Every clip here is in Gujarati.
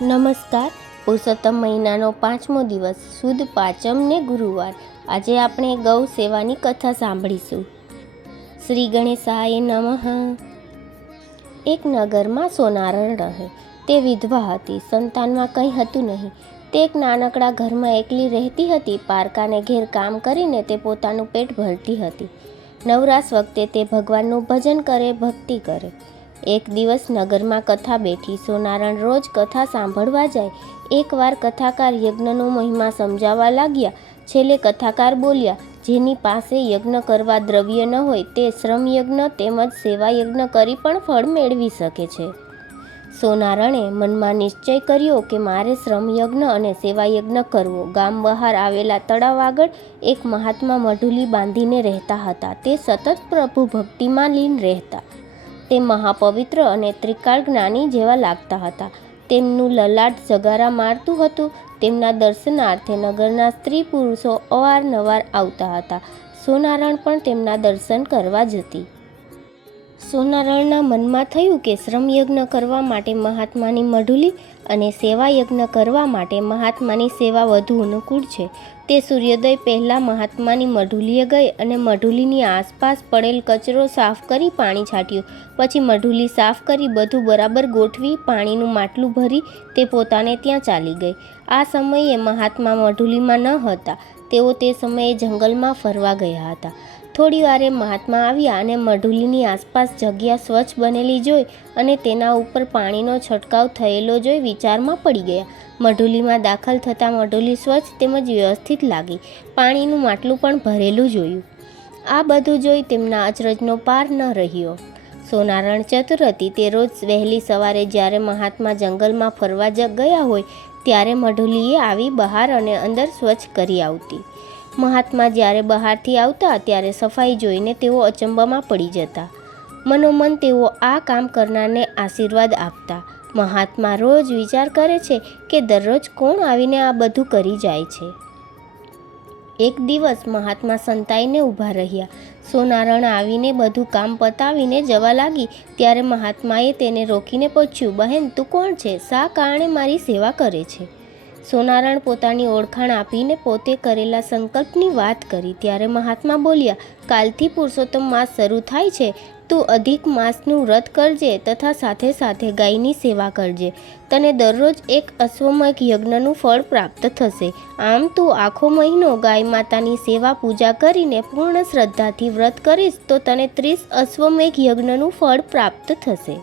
નમસ્કાર. પુરુષોત્તમ મહિનાનો 5મો દિવસ સુદ પાંચમ ને ગુરુવાર. આજે આપણે ગૌ સેવાની કથા સાંભળીશું. શ્રી ગણેશાય નમઃ. એક નગરમાં સોનારણ રહે. તે વિધવા હતી. સંતાનમાં કંઈ હતું નહીં. તે એક નાનકડા ઘરમાં એકલી રહેતી હતી. પારકાને ઘેર કામ કરીને તે પોતાનું પેટ ભરતી હતી. નવરાશ વખતે તે ભગવાનનું ભજન કરે, ભક્તિ કરે. એક દિવસ નગરમાં કથા બેઠી. સોનારણ રોજ કથા સાંભળવા જાય. એકવાર કથાકાર યજ્ઞનો મહિમા સમજાવવા લાગ્યા. છેલ્લે કથાકાર બોલ્યા, જેની પાસે યજ્ઞ કરવા દ્રવ્ય ન હોય તે શ્રમ યજ્ઞ તેમજ સેવા યજ્ઞ કરી પણ ફળ મેળવી શકે છે. સોનારણે મનમાં નિશ્ચય કર્યો કે મારે શ્રમ યજ્ઞ અને સેવા યજ્ઞ કરવો. ગામ બહાર આવેલા તળાવ આગળ એક મહાત્મા મઢુલી બાંધીને રહેતા હતા. તે સતત પ્રભુ ભક્તિમાં લીન રહેતા. તે મહાપવિત્ર અને ત્રિકાળ જ્ઞાની જેવા લાગતા હતા. તેમનું લલાટ જગારા મારતું હતું. તેમના દર્શનાર્થે નગરના સ્ત્રી પુરુષો અવારનવાર આવતા હતા. સોનારણ પણ તેમના દર્શન કરવા જતી. સોનારણના મનમાં થયું કે શ્રમ યજ્ઞ કરવા માટે મહાત્માની મઢુલી અને સેવા યજ્ઞ કરવા માટે મહાત્માની સેવા વધુ અનુકૂળ છે. તે સૂર્યોદય પહેલાં મહાત્માની મઢુલીએ ગઈ અને મઢુલીની આસપાસ પડેલ કચરો સાફ કરી પાણી છાંટ્યું. પછી મઢુલી સાફ કરી બધું બરાબર ગોઠવી પાણીનું માટલું ભરી તે પોતાને ત્યાં ચાલી ગઈ. આ સમયે મહાત્મા મઢુલીમાં ન હતા. તેઓ તે સમયે જંગલમાં ફરવા ગયા હતા. થોડી વારે મહાત્મા આવ્યા અને મઢુલીની આસપાસ જગ્યા સ્વચ્છ બનેલી જોઈ અને તેના ઉપર પાણીનો છંટકાવ થયેલો જોઈ વિચારમાં પડી ગયા. મઢુલીમાં દાખલ થતાં મઢુલી સ્વચ્છ તેમજ વ્યવસ્થિત લાગી. પાણીનું માટલું પણ ભરેલું જોયું. આ બધું જોઈ તેમના અચરજનો પાર ન રહ્યો. સોનારણ ચતુર હતી. તે રોજ વહેલી સવારે જ્યારે મહાત્મા જંગલમાં ફરવા ગયા હોય ત્યારે મઢુલીએ આવી બહાર અને અંદર સ્વચ્છ કરી આવતી. મહાત્મા જ્યારે બહારથી આવતા ત્યારે સફાઈ જોઈને તેઓ અચંબામાં પડી જતા. મનોમન તેઓ આ કામ કરનારને આશીર્વાદ આપતા. મહાત્મા રોજ વિચાર કરે છે કે દરરોજ કોણ આવીને આ બધું કરી જાય છે. એક દિવસ મહાત્મા સંતાઈને ઊભા રહ્યા. સોનારણ આવીને બધું કામ પતાવીને જવા લાગી ત્યારે મહાત્માએ તેને રોકીને પૂછ્યું, બહેન તું કોણ છે? શા કારણે મારી સેવા કરે છે? સોનારણ પોતાની ઓળખાણ આપીને પોતે કરેલા સંકલ્પની વાત કરી. ત્યારે મહાત્મા બોલ્યા, કાલથી પુરુષોત્તમ માસ શરૂ થાય છે. તું અધિક માસનું વ્રત કરજે તથા સાથે સાથે ગાયની સેવા કરજે. તને દરરોજ એક અશ્વમેઘ યજ્ઞનું ફળ પ્રાપ્ત થશે. આમ તું આખો મહિનો ગાય માતાની સેવા પૂજા કરીને પૂર્ણ શ્રદ્ધાથી વ્રત કરીશ તો તને 30 અશ્વમેઘ યજ્ઞનું ફળ પ્રાપ્ત થશે.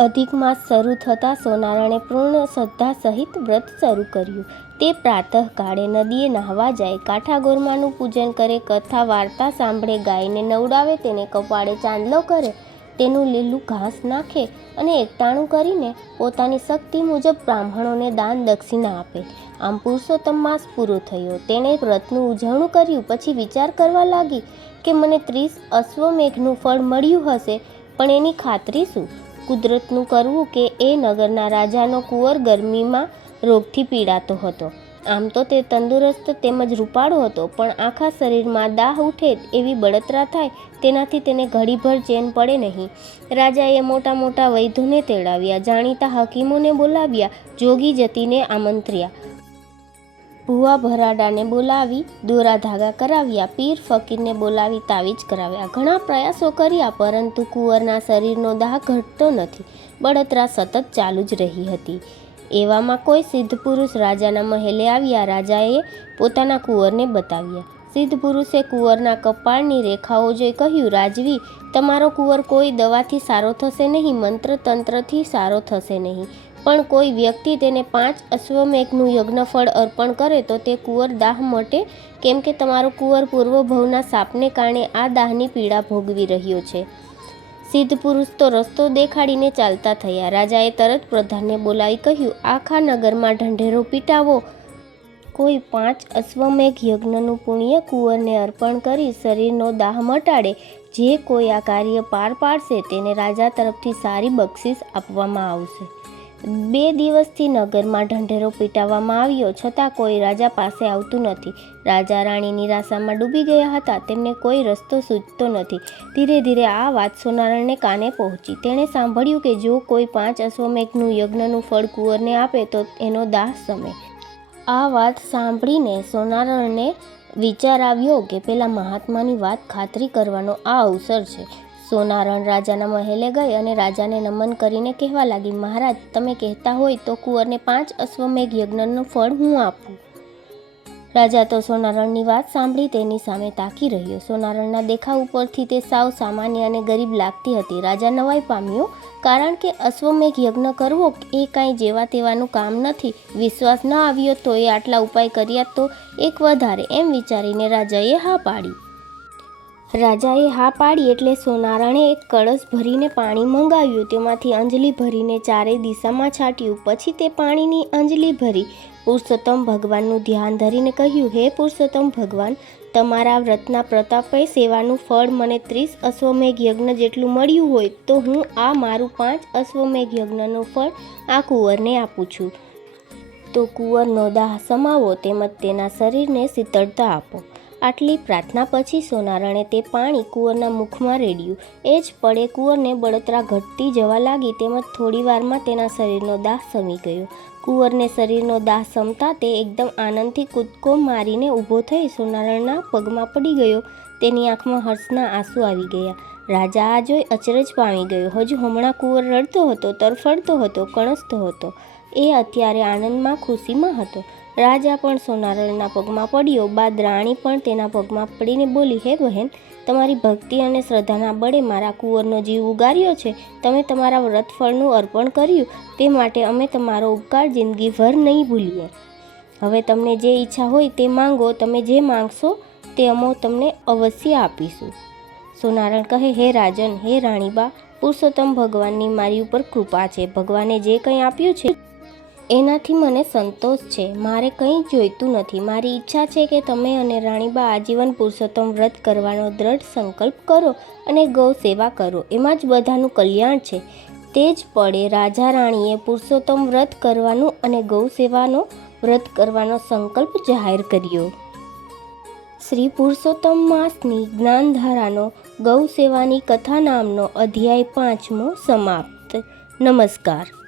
અધિક માસ શરૂ થતાં સોનારણે પૂર્ણ શ્રદ્ધા સહિત વ્રત શરૂ કર્યું. તે પ્રાતઃકાળે નદીએ નહાવા જાય, કાંઠાગોરમાનું પૂજન કરે, કથા વાર્તા સાંભળે, ગાયને નવડાવે, તેને કપાળે ચાંદલો કરે, તેનું લીલું ઘાસ નાખે અને એકટાણું કરીને પોતાની શક્તિ મુજબ બ્રાહ્મણોને દાન દક્ષિણા આપે. આમ પુરુષોત્તમ માસ પૂરો થયો. તેણે વ્રતનું ઉજવણું કર્યું. પછી વિચાર કરવા લાગી કે મને 30 અશ્વમેઘનું ફળ મળ્યું હશે, પણ એની ખાતરી શું? કુદરતનું કરવું કે એ નગરના રાજાનો કુંવર ગરમીમાં રોગથી પીડાતો હતો. આમ તો તે તંદુરસ્ત તેમજ રૂપાળો હતો, પણ આખા શરીરમાં દાહ ઉઠે એવી બળતરા થાય તેનાથી તેને ઘડીભર ચેન પડે નહીં. રાજાએ મોટા મોટા વૈદ્યોને તેડાવ્યા, જાણીતા હકીમોને બોલાવ્યા, જોગી જતીને આમંત્ર્યા, ભુવા ભરાડાને બોલાવી દોરા ધાગા કરાવ્યા, પીર ફકીરને બોલાવી તાવીજ કરાવ્યા. ઘણા પ્રયાસો કર્યા, પરંતુ કુંવરના શરીરનો દાહ ઘટતો નથી. બળતરા સતત ચાલુ જ રહી હતી. એવામાં કોઈ સિદ્ધ પુરુષ રાજાના મહેલે આવ્યા. રાજાએ પોતાના કુંવરને બતાવ્યા. સિદ્ધ પુરુષે કુંવરના કપાળની રેખાઓ જોઈ કહ્યું, રાજવી, તમારો કુંવર કોઈ દવાથી સારો થશે નહીં, મંત્ર તંત્રથી સારો થશે નહીં, પણ કોઈ વ્યક્તિ તેને 5 અશ્વમેઘનું યજ્ઞફળ અર્પણ કરે તો તે કુંવર દાહ મટે, કેમ કે તમારો કુંવર પૂર્વભવના શાપને કારણે આ દાહની પીડા ભોગવી રહ્યો છે. સિદ્ધ પુરુષ તો રસ્તો દેખાડીને ચાલતા થયા. રાજાએ તરત પ્રધાનને બોલાવી કહ્યું, આખા નગરમાં ઢંઢેરો પીટાવો. કોઈ 5 અશ્વમેઘ યજ્ઞનું પુણ્ય કુંવરને અર્પણ કરી શરીરનો દાહ મટાડે. જે કોઈ આ કાર્ય પાર પાડશે તેને રાજા તરફથી સારી બક્ષિસ આપવામાં આવશે. 2 દિવસથી નગરમાં ઢંઢેરો પીટાવવામાં આવ્યો, છતાં કોઈ રાજા પાસે આવતું નથી. રાજા રાણી નિરાશામાં ડૂબી ગયા હતા. તેમને કોઈ રસ્તો સૂઝતો નથી. ધીરે ધીરે આ વાત સોનારણને કાને પહોંચી. તેણે સાંભળ્યું કે જો કોઈ 5 અશ્વમેઘનું યજ્ઞનું ફળ કુંવરને આપે તો એનો દાહ શમે. આ વાત સાંભળીને સોનારણને વિચાર આવ્યો કે પેલા મહાત્માની વાત ખાતરી કરવાનો આ અવસર છે. સોનારણ રાજાના મહેલે ગઈ અને રાજાને નમન કરીને કહેવા લાગી, મહારાજ, તમે કહેતા હોય તો કુંવરને 5 અશ્વમેઘ યજ્ઞનું ફળ હું આપું. રાજા તો સોનારણની વાત સાંભળી તેની સામે તાકી રહ્યો. સોનારણના દેખાવ ઉપરથી તે સાવ સામાન્ય અને ગરીબ લાગતી હતી. રાજા નવાઈ પામ્યો, કારણ કે અશ્વમેઘ યજ્ઞ કરવો એ કાંઈ જેવા તેવાનું કામ નથી. વિશ્વાસ ન આવ્યો તો એ આટલા ઉપાય કર્યા તો એક વધારે, એમ વિચારીને રાજાએ હા પાડી. રાજાએ હા પાડી એટલે સોનારણે એક કળશ ભરીને પાણી મંગાવ્યું. તેમાંથી અંજલિ ભરીને ચારેય દિશામાં છાંટ્યું. પછી તે પાણીની અંજલિ ભરી પુરુષોત્તમ ભગવાનનું ધ્યાન ધરીને કહ્યું, હે પુરુષોત્તમ ભગવાન, તમારા વ્રતના પ્રતાપે સેવાનું ફળ મને 30 અશ્વમેઘ યજ્ઞ જેટલું મળ્યું હોય તો હું આ મારું 5 અશ્વમેઘ યજ્ઞનું ફળ આ કુંવરને આપું છું. તો કુંવરનો દાહ સમાવો તેમજ તેના શરીરને શીતળતા આપો. આટલી પ્રાર્થના પછી સોનારણે તે પાણી કુંવરના મુખમાં રેડ્યું. એ જ પળે કુંવરને બળતરા ઘટતી જવા લાગી તેમજ થોડી વારમાં તેના શરીરનો દાહ શમી ગયો. કુંવરને શરીરનો દાહ શમતા તે એકદમ આનંદથી કૂદકો મારીને ઊભો થઈ સોનારણના પગમાં પડી ગયો. તેની આંખમાં હર્ષના આંસુ આવી ગયા. રાજા આ જોઈ અચરજ પામી ગયો. હજુ હમણાં કુંવર રડતો હતો, તરફડતો હતો, કણસતો હતો. એ અત્યારે આનંદમાં, ખુશીમાં હતો. રાજા પણ સોનારણના પગમાં પડ્યો. બાદ રાણી પણ તેના પગમાં પડીને બોલી, હે બહેન, તમારી ભક્તિ અને શ્રદ્ધાના બળે મારા કુંવરનો જીવ ઉગાર્યો છે. તમે તમારા વ્રતફળનું અર્પણ કર્યું તે માટે અમે તમારો ઉપકાર જિંદગીભર નહીં ભૂલીએ. હવે તમને જે ઈચ્છા હોય તે માંગો. તમે જે માંગશો તે અમે તમને અવશ્ય આપીશું. સોનારણ કહે, હે રાજન, હે રાણીબા, પુરુષોત્તમ ભગવાનની મારી ઉપર કૃપા છે. ભગવાને જે કંઈ આપ્યું છે એનાથી મને સંતોષ છે. મારે કંઈ જોઈતું નથી. મારી ઈચ્છા છે કે તમે અને રાણીબા આજીવન પુરુષોત્તમ વ્રત કરવાનો દ્રઢ સંકલ્પ કરો અને ગૌ સેવા કરો. એમાં જ બધાનું કલ્યાણ છે. તે જ પળે રાજા રાણીએ પુરુષોત્તમ વ્રત કરવાનું અને ગૌ સેવાનો વ્રત કરવાનો સંકલ્પ જાહેર કર્યો. શ્રી પુરુષોત્તમ માસની જ્ઞાનધારાનો ગૌ સેવાની કથા નામનો અધ્યાય 5મો સમાપ્ત. નમસ્કાર.